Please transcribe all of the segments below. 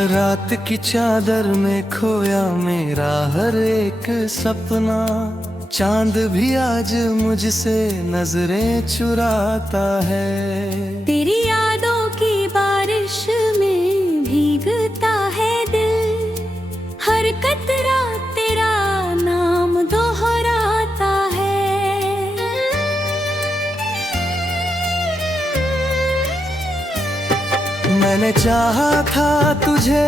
रात की चादर में खोया मेरा हर एक सपना। चांद भी आज मुझसे नजरें चुराता है। तेरी यादों की बारिश में भीगता है दिल, हर कतरा तेरा नाम दोहराता है। मैंने चाहा था तुझे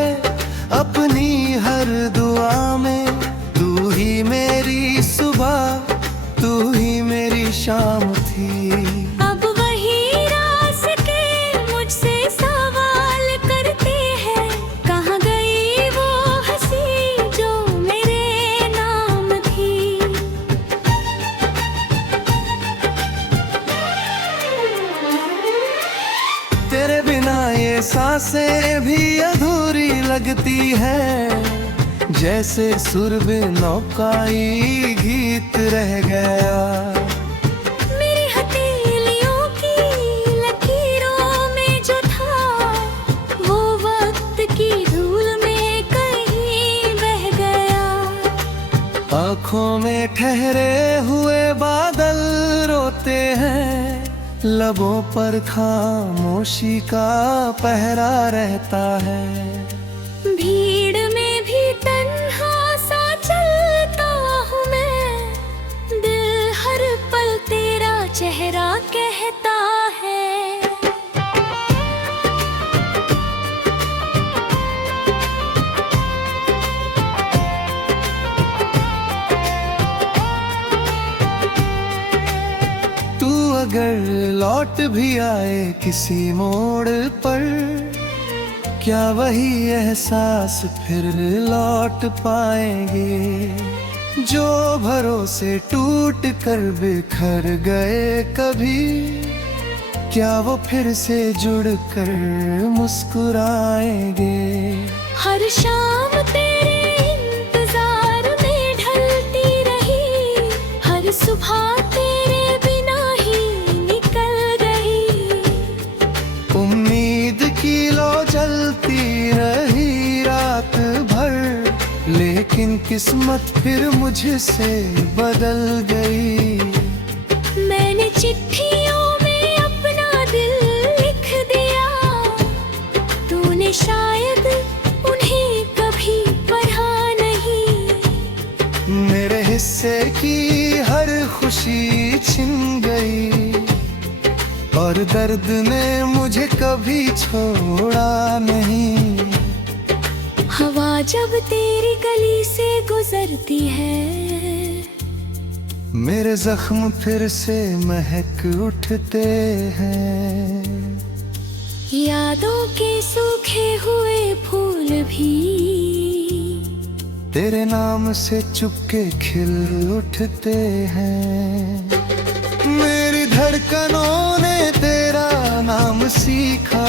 अपनी हर दुआ में, तू ही मेरी सुबह, तू ही मेरी शाम थी। अब वही रास्ते मुझसे सवाल करते हैं, कहाँ गई वो हंसी जो मेरे नाम थी। तेरे बिना ये सांसें भी अधूरी लगती है, जैसे सुर बिन काई गीत रह गया। मेरी हथेलियों की लकीरों में जो था, वो वक्त की धूल में कहीं बह गया। आँखों में ठहरे हुए बादल रोते हैं, लबों पर खामोशी का पहरा रहता है। भीड़ में भी तन्हा सा चलता हूँ मैं, दिल हर पल तेरा चेहरा कहता है। तू अगर लौट भी आए किसी मोड़ पर, क्या वही एहसास फिर लौट पाएंगे। जो भरोसे टूट कर बिखर गए कभी, क्या वो फिर से जुड़ कर मुस्कुराएंगे। हर शाम तेरे इंतजार में ढलती रही, हर सुबह तेरे बिना ही निकल गई। उम्मीद की लो जलती रही रात भर, लेकिन किस्मत फिर मुझसे बदल गई। मैंने चिट्ठियों में अपना दिल लिख दिया, तूने शायद उन्हें कभी पढ़ा नहीं। मेरे हिस्से की हर खुशी छिन गई, और दर्द ने मुझे कभी छोड़ा नहीं। हवा जब तेरी गली से गुजरती है, मेरे जख्म फिर से महक उठते हैं। यादों के सूखे हुए फूल भी तेरे नाम से चुपके खिल उठते हैं। मेरी धड़कनों ने तेरा नाम सीखा,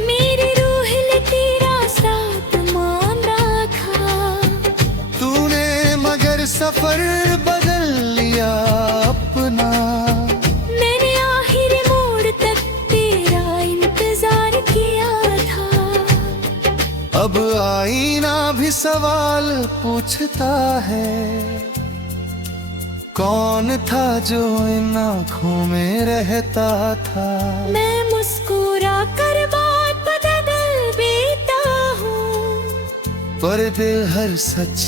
मेरी रूह ने तेरा साथ मान रखा। तूने मगर सफर बदल लिया अपना। मैंने आखिरी मोड़ तक तेरा इंतजार किया था। अब आईना भी सवाल पूछता है, कौन था जो इन आँखों में रहता था। मैं मुस्कुरा कर बात बदल देता हूँ, पर दिल हर सच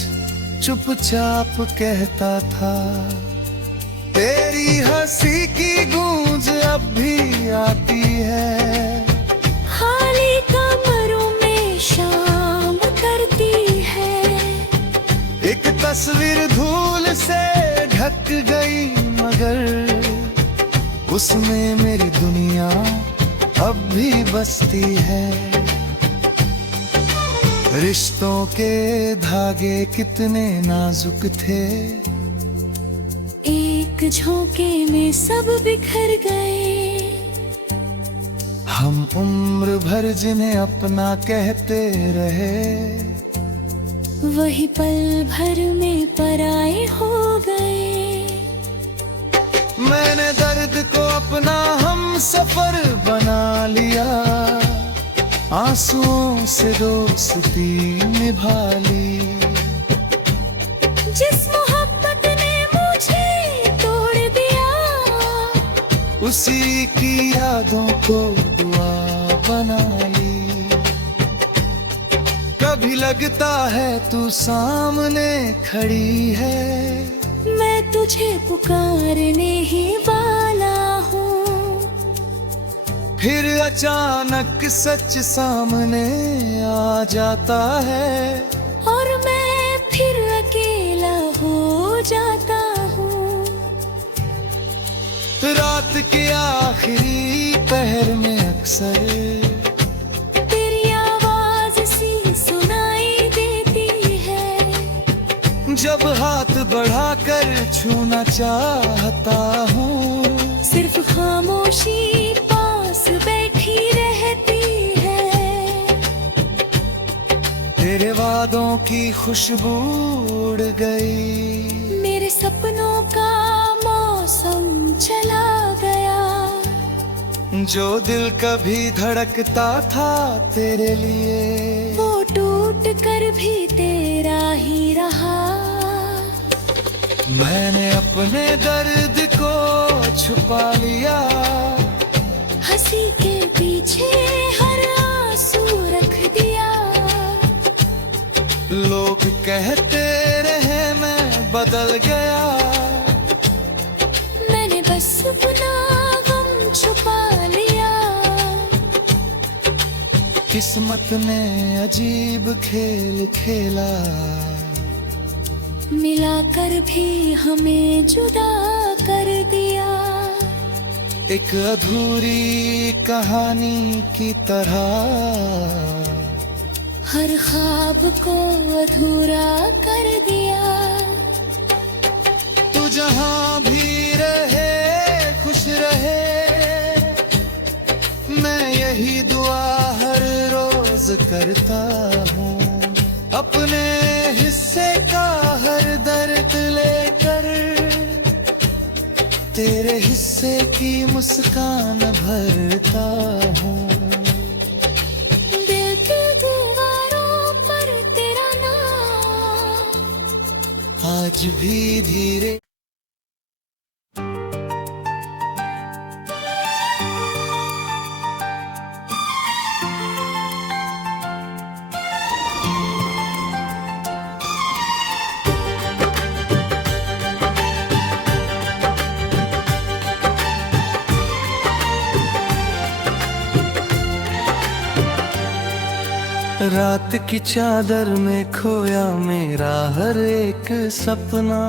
चुपचाप कहता था। तेरी हंसी की गूंज अब भी आती है, खाली कमरों में शाम करती है। एक तस्वीर धूल से ढक गई, मगर उसमें मेरी दुनिया अब भी बसती है। रिश्तों के धागे कितने नाजुक थे, एक झोंके में सब बिखर गए। हम उम्र भर जिन्हें अपना कहते रहे, वही पल भर में पराए हो गए। मैंने दर्द को अपना हम सफर बना लिया, आंसुओं से दोस्ती निभा ली। जिस मोहब्बत ने मुझे तोड़ दिया, उसी की यादों को दुआ बना ली। कभी लगता है तू सामने खड़ी है, मैं तुझे पुकारने ही वाला हूँ। फिर अचानक सच सामने आ जाता है, और मैं फिर अकेला हो जाता हूँ। रात के आखिरी पहर में अक्सर तेरी आवाज सी सुनाई देती है। जब हाथ बढ़ाकर छूना चाहता हूँ, सिर्फ खामोशी पास बैठी रहती है। तेरे वादों की खुशबू उड़ गई, मेरे सपनों का मौसम चला गया। जो दिल कभी धड़कता था तेरे लिए, वो टूट कर भी तेरा ही रहा। मैंने अपने दर्द को छुपा लिया, हंसी के पीछे हर आंसू रख दिया। लोग कहते रहे मैं बदल गया, मैंने बस अपना गम छुपा लिया। किस्मत ने अजीब खेल खेला, मिलाकर भी हमें जुदा कर दिया। एक अधूरी कहानी की तरह, हर ख्वाब को अधूरा कर दिया। तू जहां भी रहे खुश रहे, मैं यही दुआ हर रोज करता हूँ। अपने हिस्से का हर दर्द लेकर, तेरे हिस्से की मुस्कान भरता हूँ। दिल की दीवारों पर तेरा नाम आज भी धीरे रात की चादर में खोया मेरा हर एक सपना।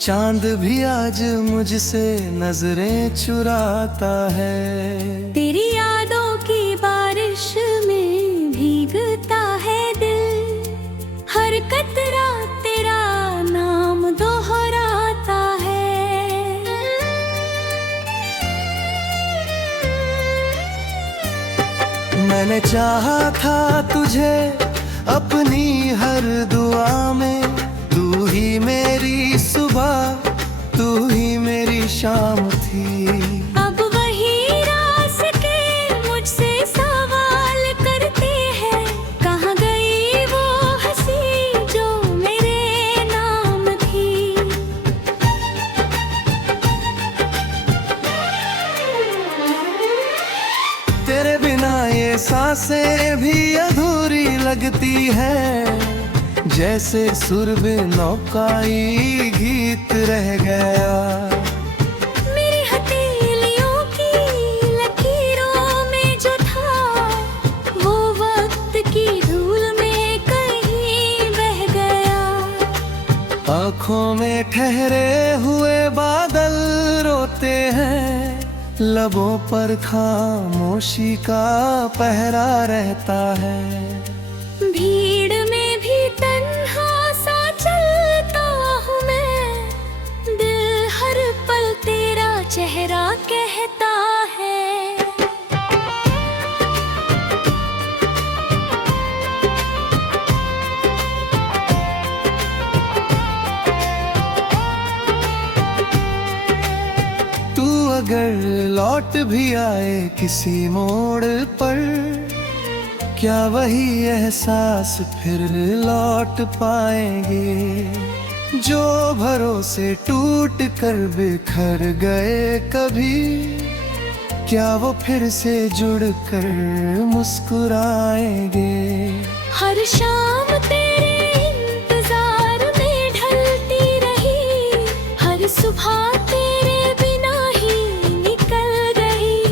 चांद भी आज मुझसे नजरें चुराता है। तेरी यादों की बारिश में भीगता है दिल, हर कतरा तेरा नाम दोहराता है। मैंने चाहा था तुझे अपनी हर दुआ में, तू ही मेरी सुबह, तू ही मेरी शाम थी। अब वही रास्ते मुझसे सवाल करते हैं, कहाँ गई वो हंसी जो मेरे नाम थी। तेरे बिना ये सांसें भी अधूरी लगती है, जैसे सुर बिनों का ही गीत रह गया। मेरी हथेलियों की लकीरों में जो था, वो वक्त की धूल में कहीं बह गया। आँखों में ठहरे हुए बादल रोते हैं, लबों पर खामोशी का पहरा रहता है। भीड़ में भी तन्हा सा चलता हूँ मैं, दिल हर पल तेरा चेहरा कहता है। अगर लौट भी आए किसी मोड़ पर, क्या वही एहसास फिर लौट पाएंगे जो भरोसे टूट कर बिखर गए कभी? क्या वो फिर से जुड़ कर मुस्कुराएंगे? हर शाम तेरे इंतजार में ढलती रही, हर सुबह तेरे बिना ही निकल गई।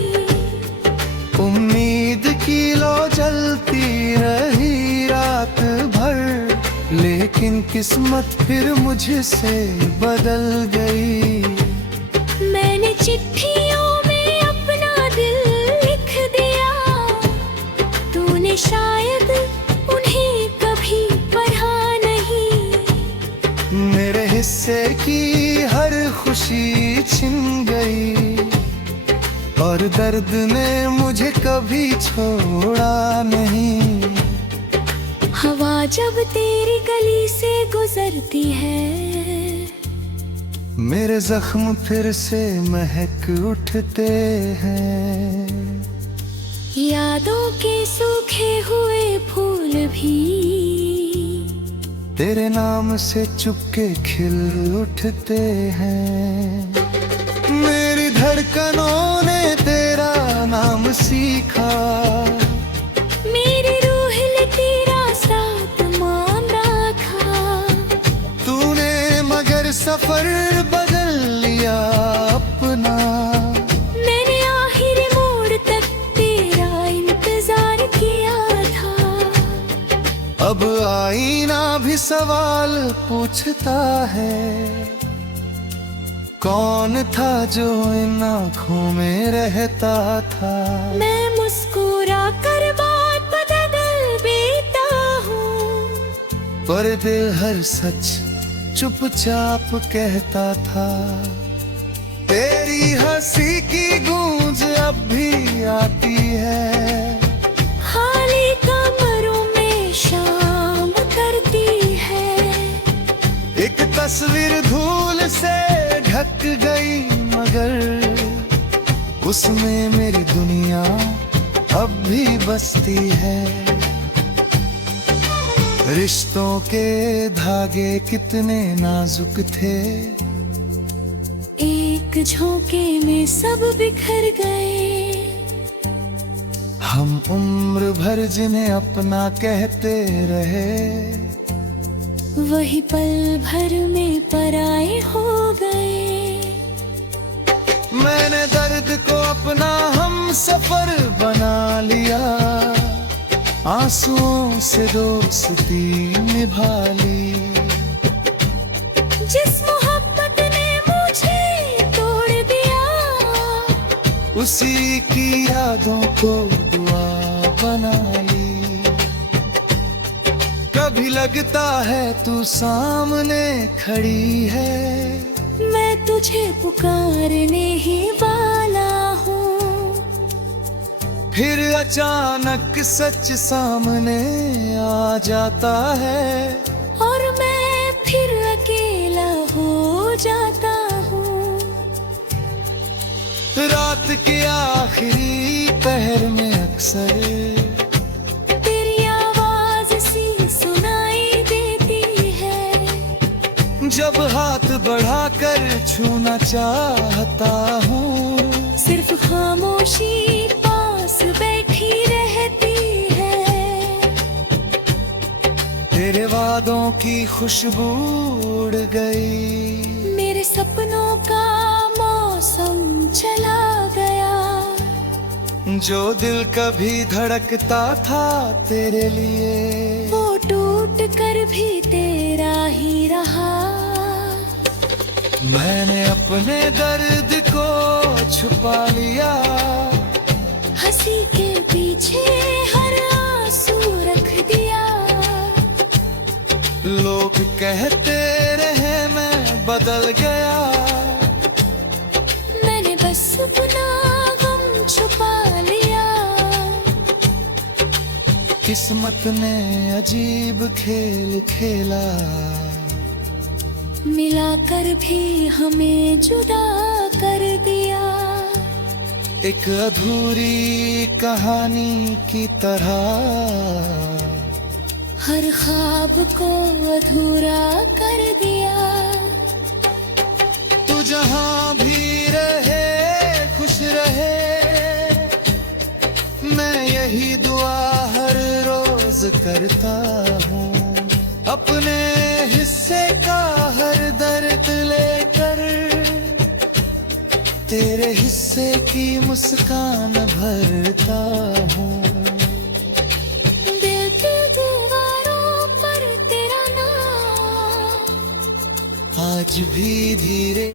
उम्मीद की लो जलती रही रात भर, लेकिन किस्मत फिर मुझसे बदल गई। मैंने चिट्ठियों में अपना दिल लिख दिया, तूने शायद उन्हें कभी पढ़ा नहीं। मेरे हिस्से की हर खुशी छिन गई, और दर्द ने मुझे कभी छोड़ा नहीं। हवा जब तेरी गली से गुजरती है, मेरे जख्म फिर से महक उठते हैं। यादों के सूखे हुए फूल भी तेरे नाम से चुपके खिल उठते हैं। मेरी धड़कनों ने तेरा नाम सीखा, मेरी रूह ने तेरा साथ मान रखा। तूने मगर सफर बदल लिया अपना। मैंने आखिरी मोड़ तक तेरा इंतजार किया था। अब आईना भी सवाल पूछता है, कौन था जो इन आँखों में रहता था? मैं मुस्कुरा कर बात बदल देता हूँ, पर दिल हर सच चुपचाप कहता था। तेरी हंसी की गूंज अब भी आती है, खाली कमरों में शाम करती है। एक तस्वीर धूल से ढक गई, मगर उसमें मेरी दुनिया अब भी बसती है। रिश्तों के धागे कितने नाजुक थे, एक झोंके में सब बिखर गए। हम उम्र भर जिन्हें अपना कहते रहे, वही पल भर में पराए हो गए। मैंने दर्द को अपना हम सफर बना लिया, आंसुओं से दोस्ती निभा ली। जिस मोहब्बत ने मुझे तोड़ दिया, उसी की यादों को दुआ बना ली। कभी लगता है तू सामने खड़ी है, मैं तुझे पुकारने ही वाला हूँ। फिर अचानक सच सामने आ जाता है, और मैं फिर अकेला हो जाता हूँ। रात के आखिरी पहर में अक्सर तेरी आवाज सी सुनाई देती है। जब हाथ बढ़ाकर छूना चाहता हूँ, सिर्फ खामोशी पास बैठी रहती है। तेरे वादों की खुशबू उड़ गई, मेरे सपनों का मौसम चला गया। जो दिल कभी धड़कता था तेरे लिए, वो टूट कर भी तेरा ही रहा। मैंने अपने दर्द को छुपा लिया, हंसी के पीछे हर आंसू रख दिया। लोग कहते रहे मैं बदल गया, मैंने बस अपना गम छुपा लिया। किस्मत ने अजीब खेल खेला, मिलाकर भी हमें जुदा कर दिया। एक अधूरी कहानी की तरह हर ख्वाब को अधूरा कर दिया। तू जहां भी रहे खुश रहे, मैं यही दुआ हर रोज करता हूँ। अपने हिस्से का हर दर्द लेकर तेरे हिस्से की मुस्कान भरता हूँ। दिल की दीवारों पर तेरा नाम आज भी धीरे